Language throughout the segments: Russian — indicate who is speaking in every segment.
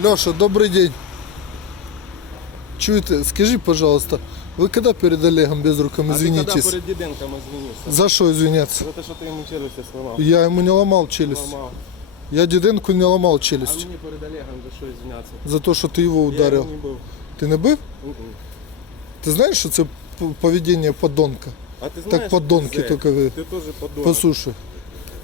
Speaker 1: Леша, добрый день. Чуєте, скажи, пожалуйста, вы когда перед Олегом Безруком
Speaker 2: А ти коли
Speaker 1: извинитесь?
Speaker 2: перед Діденком извинився?
Speaker 1: За что извиняться?
Speaker 2: За те, що ти йому челюсті сломав.
Speaker 1: Я ему не ломал челюсть.
Speaker 2: Сломав.
Speaker 1: Я Диденку не ломал
Speaker 2: А
Speaker 1: челюсть.
Speaker 2: мені перед Олегом за що извиняться?
Speaker 1: За то, что ты его
Speaker 2: Я
Speaker 1: ударил.
Speaker 2: його не був.
Speaker 1: Ты не бив?
Speaker 2: Мгм.
Speaker 1: Ты знаешь, что это п- поведение подонка?
Speaker 2: А ти знаєш,
Speaker 1: Так
Speaker 2: що
Speaker 1: подонки
Speaker 2: ти зек?
Speaker 1: тільки ви.
Speaker 2: Ти теж подонок.
Speaker 1: Послушай,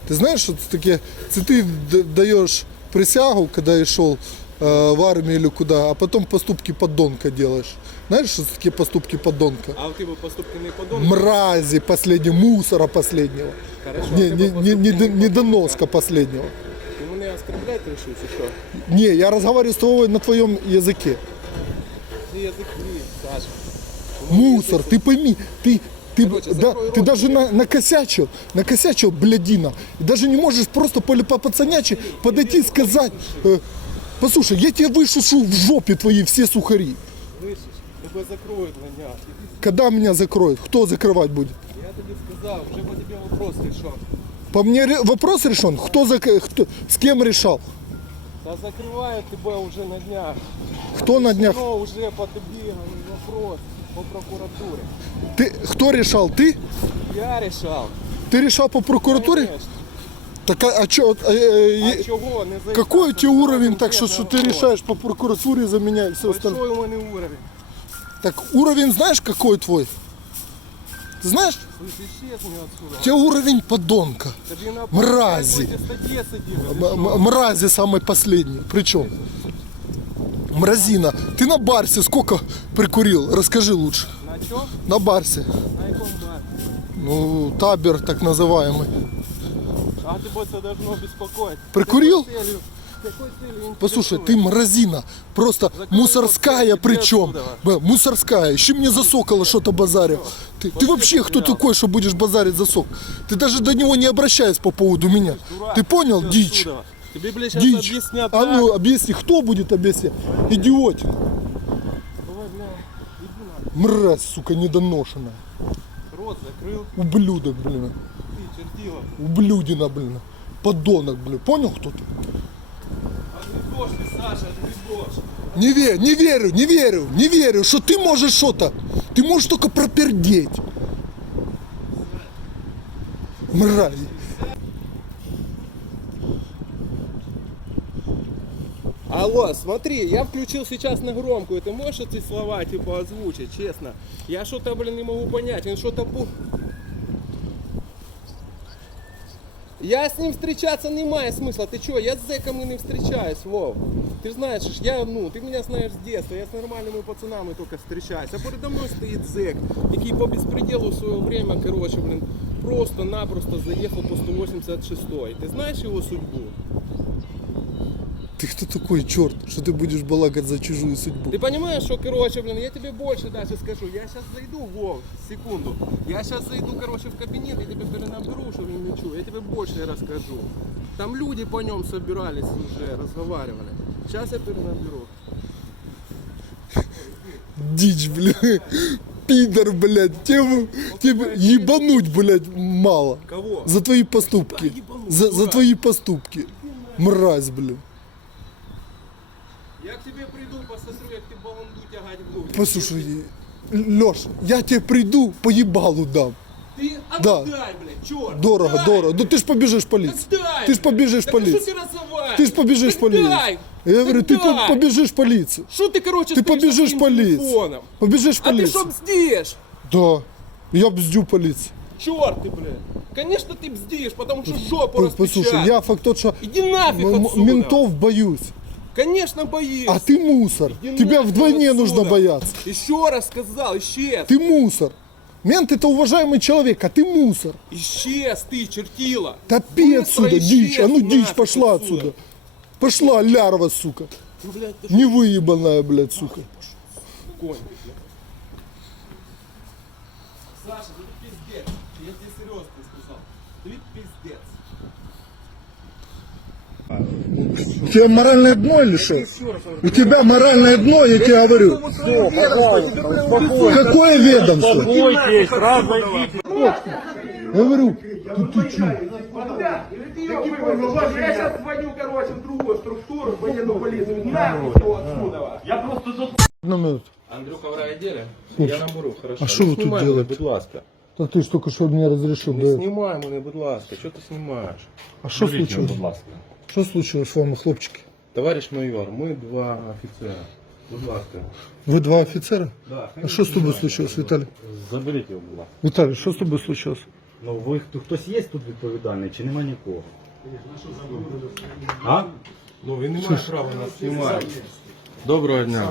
Speaker 1: ты знаешь, что это такие... Це ты д- даешь присягу, когда я шел э, в армию или куда, а потом поступки подонка делаешь. Знаешь, что такие поступки подонка?
Speaker 2: А у тебе поступки не подонок?
Speaker 1: Мрази последнего, мусора последнего.
Speaker 2: Хорошо,
Speaker 1: Не,
Speaker 2: а
Speaker 1: не, не, не, до- недоноска последнего.
Speaker 2: Ти мене оскорбляти рішив, чи що?
Speaker 1: Не, я разговариваю с тобой на твоем языке.
Speaker 2: Ти язик твій, Саша.
Speaker 1: Мусор, ты пойми, ты, ты,
Speaker 2: Короче,
Speaker 1: да, ты даже на, накосячил, накосячил, блядина. И даже не можешь просто по, по пацанячи подойти и сказать, э, послушай, я тебе высушу в жопе твои все сухари.
Speaker 2: Слышиш? Тебе закроють мене.
Speaker 1: Когда меня закроют? Кто закрывать будет?
Speaker 2: Я тобі сказав, вже по тебе вопрос рішав.
Speaker 1: По мне ре- вопрос решен? Кто, зак- кто с кем решал?
Speaker 2: Та закривають тебе вже на днях.
Speaker 1: Кто на днях?
Speaker 2: Ну, вже по тобі вопрос по прокуратурі.
Speaker 1: Ты, кто решал? Ты?
Speaker 2: Я рішав.
Speaker 1: Ты решал по прокуратуре?
Speaker 2: Конечно.
Speaker 1: Так а, а чё, э, э,
Speaker 2: А чого не заїхати?
Speaker 1: какой у тебя
Speaker 2: на
Speaker 1: уровень так, что, что ты
Speaker 2: конкретний
Speaker 1: решаешь по прокуратуре за меня и все
Speaker 2: вопрос?
Speaker 1: остальное?
Speaker 2: Большой у мене уровень.
Speaker 1: Так уровень знаешь какой твой? Ты знаешь?
Speaker 2: Слышь, исчезни отсюда.
Speaker 1: У тебя уровень подонка.
Speaker 2: Тобі на
Speaker 1: Мразі.
Speaker 2: на якій статті сидів.
Speaker 1: М- м- мрази самый последний. Причем? Мразина, ты на барсе сколько прикурил? Расскажи лучше.
Speaker 2: На чому?
Speaker 1: На барсе.
Speaker 2: На якому барі?
Speaker 1: Ну, табер так называемый.
Speaker 2: А тебе це должно беспокоить.
Speaker 1: Прикурил?
Speaker 2: Какой целью- какой целью
Speaker 1: Послушай, ты мразина, просто
Speaker 2: Закрой
Speaker 1: мусорская
Speaker 2: рот,
Speaker 1: причем. Б, Мусорская, еще мне за сокола что-то базарил. Ты, ты вообще кто такой, что будешь базарить за сок? Ты даже до него не обращайся по поводу меня.
Speaker 2: Дурак,
Speaker 1: Ты понял, дичь?
Speaker 2: отсюда. Тебе, блядь, сейчас
Speaker 1: Дичь.
Speaker 2: объяснят
Speaker 1: А ну объясни, кто будет объяснять? Идиот. Мразь, сука, недоношенная.
Speaker 2: Рот закрыл,
Speaker 1: Ублюдок, блин.
Speaker 2: Чертила.
Speaker 1: Ублюдина, блин. Подонок, блин. Понял кто ты?
Speaker 2: Отгребешь ты, Саша, отгребешь.
Speaker 1: Не верю, не верю, не верю, не верю, что ты можешь что-то. Ты можешь только пропердеть. Мразь.
Speaker 2: Алло, смотри, я включил сейчас на громкую. Ты можешь эти слова типа озвучить, честно? Я что-то, блин, не могу понять. Он что-то Я с ним встречаться не маю смысла. Ты чё, я с зэками не встречаюсь, Вов. Ты знаешь, я, ну, ты меня знаешь с детства, я с нормальными пацанами только встречаюсь. А передо мною стоїть зэк, який по беспределу в своє время, короче, блин, просто-напросто заехал по 186 Ты знаешь его судьбу?
Speaker 1: Ты кто такой, черт, что ты будешь балакать за чужую судьбу?
Speaker 2: Ты понимаешь, что, короче, блин, я тебе больше даже скажу. Я сейчас зайду, Вов, секунду. Я сейчас зайду, короче, в кабинет, я тебе перенаберу, что не ничего. Я тебе больше расскажу. Там люди по нем собирались уже, разговаривали. Сейчас я перенаберу.
Speaker 1: Дичь, блядь. Пидор, блядь. Тебе, тебе ебануть, блядь, мало.
Speaker 2: Кого?
Speaker 1: За твои поступки. За, за твои поступки. Мразь, блин.
Speaker 2: Я к тебе приду, посмотрю, как ты баланду тягать будешь.
Speaker 1: Послушай, Леш, я тебе приду, по ебалу дам.
Speaker 2: Ты
Speaker 1: Да.
Speaker 2: отдай, блядь, черт.
Speaker 1: Дорого, дорого. Да ты ж побежишь в полицию.
Speaker 2: Отдай,
Speaker 1: Ты ж побежишь в
Speaker 2: Так а
Speaker 1: полицию.
Speaker 2: Что ты
Speaker 1: ж побежишь в полицию.
Speaker 2: Отдай!
Speaker 1: Я говорю, ты по-
Speaker 2: Отдай!
Speaker 1: побежишь в полицию.
Speaker 2: Что ты, короче,
Speaker 1: Ты побежишь в полицию.
Speaker 2: телефоном?
Speaker 1: Побежишь в
Speaker 2: А ты
Speaker 1: полицию.
Speaker 2: что бздишь?
Speaker 1: Да. Я бздю полицию.
Speaker 2: Черт ты, блядь. Конечно ты бздишь, потому что жопу
Speaker 1: Послушай,
Speaker 2: распечатал.
Speaker 1: я факт тот, что
Speaker 2: Иди нафиг
Speaker 1: м- м-
Speaker 2: отсюда.
Speaker 1: ментов боюсь.
Speaker 2: Конечно боишься.
Speaker 1: А ты мусор.
Speaker 2: Иди
Speaker 1: Тебя вдвойне
Speaker 2: отсюда.
Speaker 1: нужно бояться.
Speaker 2: Еще раз сказал, исчез.
Speaker 1: Ты мусор. Мент это уважаемый человек, а ты мусор.
Speaker 2: Исчез ты, чертила.
Speaker 1: Топи
Speaker 2: Быстро
Speaker 1: отсюда,
Speaker 2: исчез
Speaker 1: дичь. А ну дичь пошла
Speaker 2: отсюда.
Speaker 1: отсюда. Пошла, лярва, сука.
Speaker 2: Ну, блядь, ты
Speaker 1: Не выебанная, блядь, сука.
Speaker 2: конь, блядь. Саша, ты пиздец. Я тебе серьезно сказал. Ты пиздец.
Speaker 1: У тебя моральное дно или что? У тебя моральное дно, я тебе говорю. Какое ведомство?
Speaker 3: Успокойтесь, разойдитесь.
Speaker 1: Я говорю, ты, ты чё?
Speaker 2: Какие выводы? Я сейчас звоню, короче, в другую структуру, в военную полицию. Нахуй что отсюда.
Speaker 3: Я просто тут
Speaker 1: Одну минуту.
Speaker 2: Андрюха в райотделе?
Speaker 1: Слушай,
Speaker 2: Я наберу, хорошо.
Speaker 1: а що ви тут
Speaker 2: Знімай мене,
Speaker 1: делаете?
Speaker 2: Будь ласка.
Speaker 1: Та ти ж тільки що мені розрішив.
Speaker 2: Не
Speaker 1: Да.
Speaker 2: знімай мене, будь ласка. Що ти знімаєш?
Speaker 1: А що
Speaker 3: Беріть його,
Speaker 1: случилось?
Speaker 3: будь ласка.
Speaker 1: Що случилось з вами, хлопчики?
Speaker 2: Товариш майор, ми два офіцера. Будь ласка.
Speaker 1: Ви два офіцери?
Speaker 2: Да,
Speaker 1: А що з тобою случилось, Віталій?
Speaker 3: Заберіть його, будь ласка.
Speaker 1: Віталій, що з тобою случилось?
Speaker 3: Ну ви хто хтось є тут відповідальний чи нема нікого? А?
Speaker 2: Ну він не має права нас знімати. Доброго дня.